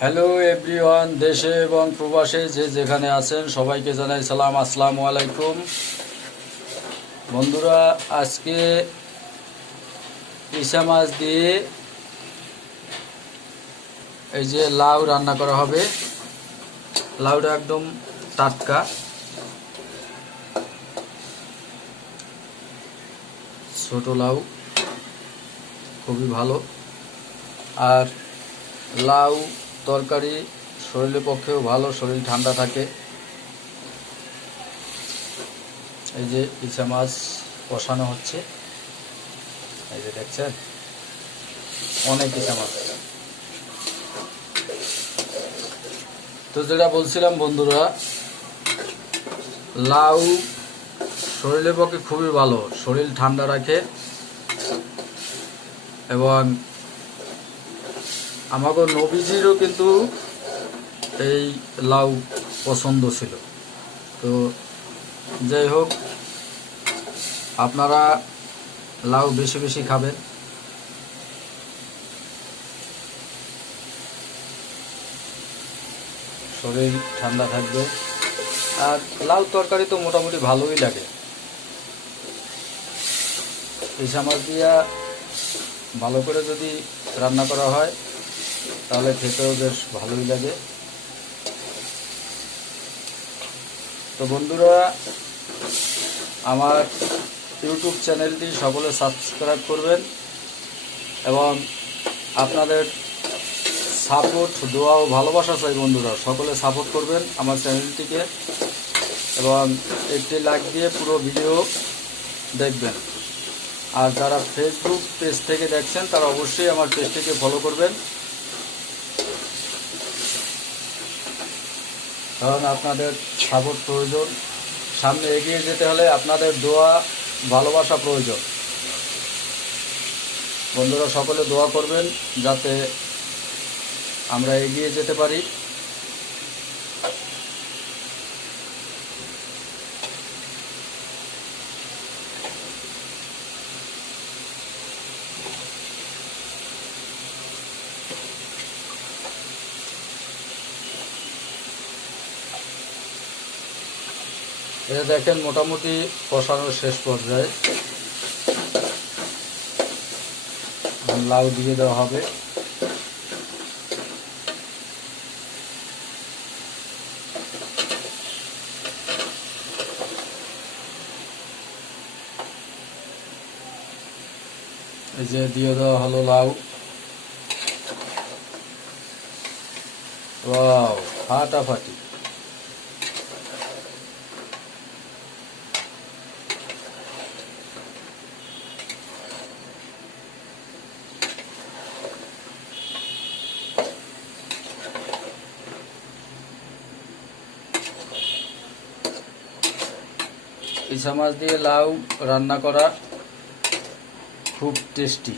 Hello everyone, দেশে এবং প্রবাসে যে যেখানে আছেন সবাইকে জানাই সালাম, আসসালামু আলাইকুম। বন্ধুরা, আজকে ইসা মাছ দিয়ে এই যে লাউ রান্না করা হবে। লাউটা একদম টাটকা, ছোট লাউ, খুবই ভালো। আর লাউ তরকারি শরীরের পক্ষেও ভালো, শরীর ঠান্ডা থাকে। এই যে ইসা মাছ কষানো হচ্ছে, এই যে দেখছেন অনেক ইসা মাছ। তো যেটা বলছিলাম বন্ধুরা, লাউ শরীরের পক্ষে খুবই ভালো, শরীর ঠান্ডা রাখে। এবং আমাকে নবীজিরও কিন্তু এই লাউ পছন্দ ছিল। তো যাই হোক, আপনারা লাউ বেশি বেশি খাবেন। শরীর ঠান্ডা থাকবে। আর লাউ তরকারি তো মোটামুটি ভালোই লাগে। ইসা মাছ দিয়া ভালো করে যদি রান্না করা হয় তাহলে খেতেও বেশ ভালোই লাগে। তো বন্ধুরা, আমার ইউটিউব চ্যানেলটি সকলে সাবস্ক্রাইব করবেন এবং আপনাদের সাপোর্ট, দোয়া ও ভালোবাসা চাই। বন্ধুরা সকলে সাপোর্ট করবেন আমার চ্যানেলটিকে এবং একটি লাইক দিয়ে পুরো ভিডিও দেখবেন। আর যারা ফেসবুক পেজ থেকে দেখছেন তারা অবশ্যই আমার পেজটিকে ফলো করবেন, কারণ আপনাদের সাপোর্ট প্রয়োজন। সামনে এগিয়ে যেতে হলে আপনাদের দোয়া ভালোবাসা প্রয়োজন। বন্ধুরা সকলে দোয়া করবেন যাতে আমরা এগিয়ে যেতে পারি। এটা দেখেন মোটামুটি কষানোর শেষ পর্যায়ে। লাউ দিয়ে দেওয়া হবে। এই যে দিয়ে দেওয়া হলো লাউ। ওয়াও, ফাটাফাটি। ইসা মাছ দিয়ে লাউ রান্না করা খুব টেস্টি।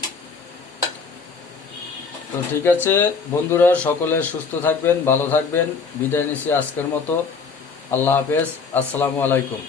তো ঠিক আছে বন্ধুরা, সকলে সুস্থ থাকবেন, ভালো থাকবেন। বিদায় নিচ্ছি আজকের মতো। আল্লাহ হাফেজ, আসসালামু আলাইকুম।